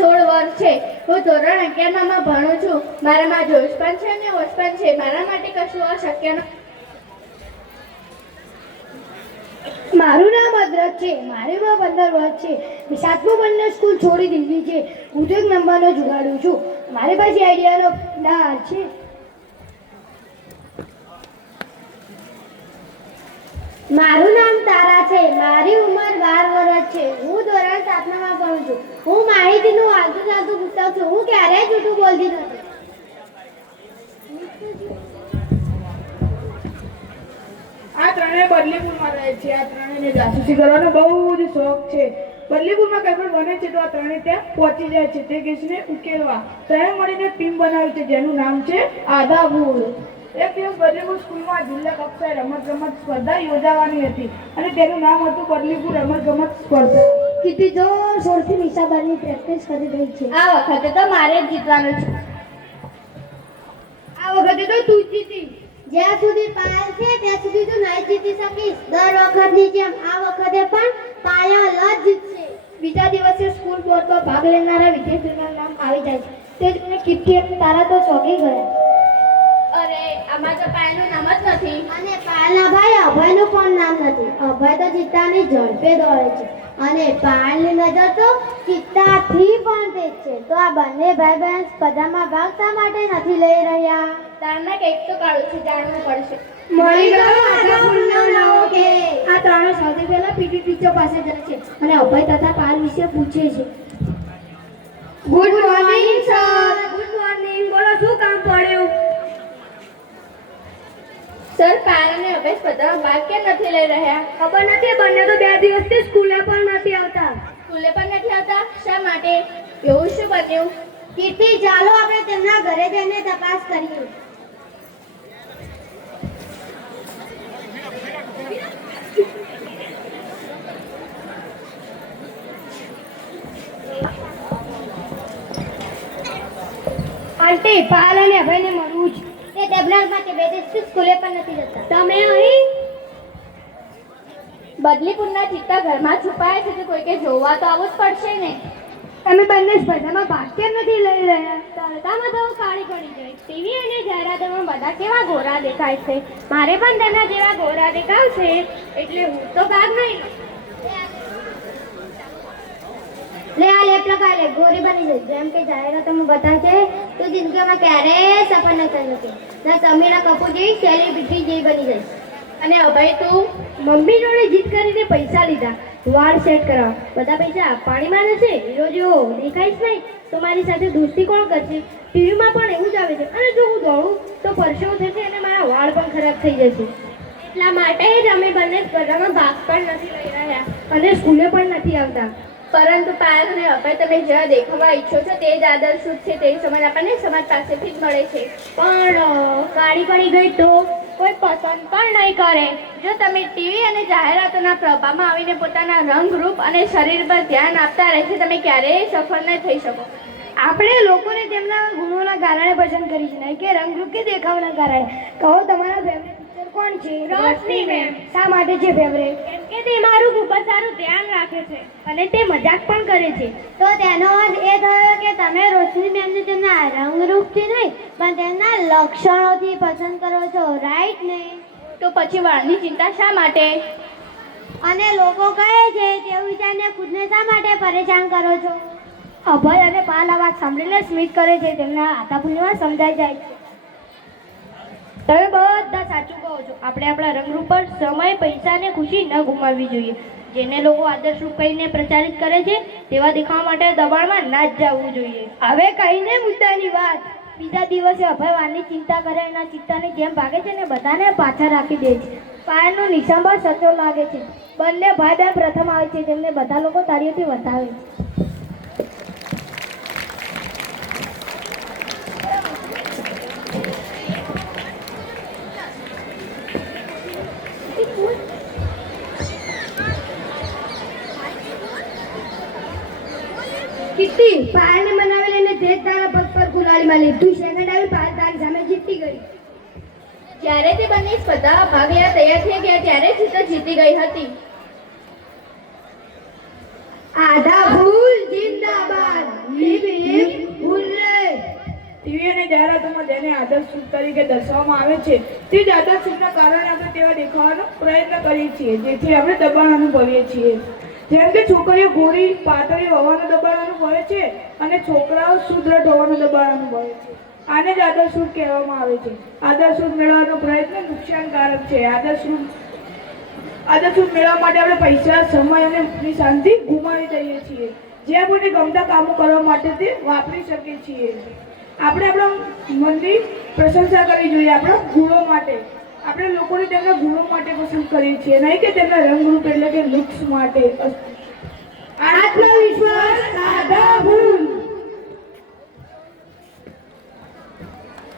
16 વર્ષ છે. હું ધોરણ 11 માં ભણું છું. મારામાં જોશ પણ છે ને હોશ પણ છે. મારા માટે કશું અશક્ય નથી. મારું નામ અદરક છે. મારી ઉંમર 15 વર્ષ છે. મેં 7મું બંને સ્કૂલ છોડી દીધી છે. હું તો એક નંબરનો જુગાડું છું. મારી પાસે આઈડિયાનો ડાર છે. મારું નામ તારા છે. મારી ઉંમર 12 વર્ષ છે. હું ધોરણ 7માં ભણું છું. હું માહિતીનું હાલતું ચાલતું પુસ્તક છું. હું ક્યારેય જૂઠું બોલતી નથી. આ ત્રણેય બદલીપુરમાં રહે છે. આ ત્રણેયને જાસૂસી કરવાનો બહુ જ શોખ છે. બદલીપુરમાં કંઈ પણ બને છે તો આ ત્રણેય ત્યાં પહોંચી જાય છે તે કેસને ઉકેલવા. ત્રણેય મળીને ટીમ બનાવી છે જેનું નામ છે આધા ભૂલ. એક દિવસ બદલીપુર સ્કૂલમાં જિલ્લા કક્ષાએ રમત સ્પર્ધા યોજાવાની હતી અને તેનું નામ હતું બદલીપુર રમત સ્પર્ધા. કીર્તિ જોર જોરથી નિશાબાની પ્રેક્ટિસ કરી રહી છે. આ વખતે તો મારે જ જીતવાનું છે. આ વખતે તો તું જીતી. જ્યાં સુધી પાયલ છે ત્યાં સુધી તું નહીં જીતી શકીશ. દર વખતની જેમ આ વખતે પણ પાયલ જ જીતશે. બીજા દિવસે સ્કૂલ બોર્ડ પર ભાગ લેનારા વિદ્યાર્થીઓના નામ આવી જાય છે. તે જોઈને કીર્તિ અને તારા તો ચોંકી ગયા. અરે આમાં તો પાયલનું નામ જ નથી. અને પાયલના ભાઈ અભયનું પણ નામ નથી. અભય તો ચિત્તાની ઝડપે દોડે છે અને પાયલની નજર તો ચિત્તાથી પણ તેજ છે. તો આ બંને ભાઈ બહેન સ્પર્ધામાં ભાગ શા માટે નથી લઈ રહ્યા? તારના કંઈક તો કાળું છે, જાણવું પડશે. મળી ગયો આધા ફૂલનો નવો કેક. આ ત્રણે સૌથી પહેલા પીટી ટીચર પાસે જાય છે અને અભય તથા પાયલ વિશે પૂછે છે. Good morning sir. Good morning. બોલો શું કામ પડ્યું? સર, પાયલ અને અભય સ્પર્ધામાં ભાગ કેમ નથી લઈ રહ્યા? ખબર નથી. બંને તો 2 દિવસથી સ્કૂલે પણ નથી આવતા. સ્કૂલે પણ નથી આવતા? શા માટે? એવું શું બન્યું? કીર્તિ, ચાલો આપણે તેમના ઘરે જઈને તપાસ કરીએ. આંટી, પાયલ અને અભયને મળવું છે. એ ડબલાર માટે 2 દિવસથી સ્કૂલે પણ નથી જતા. તમે અહીં? બદલીપુરના ચિત્તા ઘરમાં છુપાયા છે તો કોઈકે જોવા તો આવવું જ પડશે ને. તમે બંને સ્પર્ધામાં ભાગ કેમ નથી લઈ રહ્યા? સ્પર્ધામાં તો કાળી પડી જાય. ટીવી અને જાહેરાતોમાં બધા કેવા ગોરા દેખાય છે. મારે પણ તેના જેવા ગોરા દેખાવશે એટલે હું તો ભાગ નહીં લઉં. લે આ લેપ લગાવી લે, ગોરી બની જઈશ. જેમ કે જાહેરાતોમાં બતાવે છે તો જિંદગીમાં ક્યારેય સફળ ન થઈ શકે. ના સમીરા કપૂર જેવી સેલિબ્રિટી જેવી બની જઈશ. અને અભય તું? મમ્મી જોડે જીત કરીને પૈસા લીધા વાળ સેટ કરવા. બધા પૈસા પાણીમાં જશે. હીરો જેવો દેખાઈશ નહીં તો મારી સાથે દોસ્તી કોણ કરશે? ટીવીમાં પણ એવું જ આવે છે. અને જો હું દોડું તો પરસેવો થશે અને મારા વાળ પણ ખરાબ થઈ જશે. એટલા માટે જ અમે બંને સ્પર્ધામાં ભાગ પણ નથી લઈ રહ્યા અને સ્કૂલે પણ નથી આવતા. પરંતુ પાયલ અને અભય તમે જેવા દેખાવા ઈચ્છો છો તે જ આદર્શરૂપ છે. તે સમજ આપણને સમાજ પાસેથી જ મળે છે. પણ કાળી પડી ગઈ તો કોઈ પસંદ પણ નહીં કરે. જો તમે ટીવી અને જાહેરાતોના પ્રભાવમાં આવીને પોતાના રંગ, રૂપ અને શરીર પર ધ્યાન આપતા રહેશે તમે ક્યારેય સફળ નહીં થઈ શકો. આપણે લોકોને તેમના ગુણોના કારણે પસંદ કરીએ નહીં કે રંગરૂપ કે દેખાવના કારણે. કહો, તમારા ફેવરેટ પિક્ચર કોણ છે? રોશની મેમ. શા માટે છે ફેવરેટ? કેમ કે તે મારું ખૂબ જ સારું ધ્યાન રાખે છે. અને તે મજાક પણ કરે છે. તો તેનો અર્થ એ થયો કે તમે રોશની મેમને તેમના રંગરૂપથી નહીં પણ તેમના લક્ષણોથી પસંદ કરો છો, રાઈટ ને? તો પછી વાળની ચિંતા શા માટે? અને લોકો કહે છે તેવું વિચારને ખુદને શા માટે પરેશાન કરો છો? અભય અને પાયલ આ વાત સાંભળીને સ્મિત કરે છે. તેમના આધાપૂર્ણિમાં સમજાઈ જાય છે. તમે બધા સાચું કહો છો. આપણે આપણા રંગરૂપ પર સમય, પૈસા અને ખુશી ન ગુમાવવી જોઈએ. જેને લોકો આદર્શરૂપ કહીને પ્રચારિત કરે છે તેવા દેખાવા માટે દબાણમાં ના જ જવું જોઈએ. હવે કહીને મુદ્દાની વાત. બીજા દિવસે અભય વાળની ચિંતા કરે એના ચિત્તાની જેમ ભાગે છે ને બધાને પાછા રાખી દે છે. પાયલનો નિશાન પર સચો લાગે છે. બંને ભાઈ બહેન પ્રથમ આવે છે. તેમને બધા લોકો તાળીઓથી વધાવે છે. કીર્તિ, પાયલને બનાવી લઈને તે તારા પગ પર ગુલાડીમાં લે. તું સેકન્ડ આવી, પાયલ તારી સામે જીતી ગઈ. જ્યારે તે બંને સ્પર્ધામાં ભાગ લેવા તૈયાર થઈ ગયા ત્યારે જ તો જીતી ગઈ હતી. આધા ફૂલ જિંદાબાદ. જાહેરાતોમાં જેને આદર્શ રૂપ તરીકે દર્શાવવામાં આવે છે તે જ આદર્શ રૂપના કારણે આપણે તેવા દેખાવાનો પ્રયત્ન કરીએ છીએ, જેથી આપણે દબાણ અનુભવીએ છીએ. જેમ કે છોકરીઓ ગોરી પાતળી હોવાનું દબાણ અનુભવે છે અને છોકરાઓ સુદ્રઢ હોવાનું દબાણ અનુભવે છે. આને જ આદર્શ રૂપ કહેવામાં આવે છે. આદર્શ રૂપ મેળવવાનો પ્રયત્ન નુકસાનકારક છે. આદર્શ રૂપ મેળવવા માટે આપણે પૈસા, સમય અને આપણી શાંતિ ગુમાવી દઈએ છીએ, જે આપણને ગમતા કામો કરવા માટે તે વાપરી શકીએ છીએ. આપણે આપણા મનની પ્રશંસા કરવી જોઈએ, આપણા ગુણો માટે. આપણે લોકોને તેમના ગુણો માટે પસંદ કરીએ છીએ, નહીં કે તેમના રંગરૂપ એટલે કે લુક્સ માટે. આત્મવિશ્વાસ સાદા ભૂલ.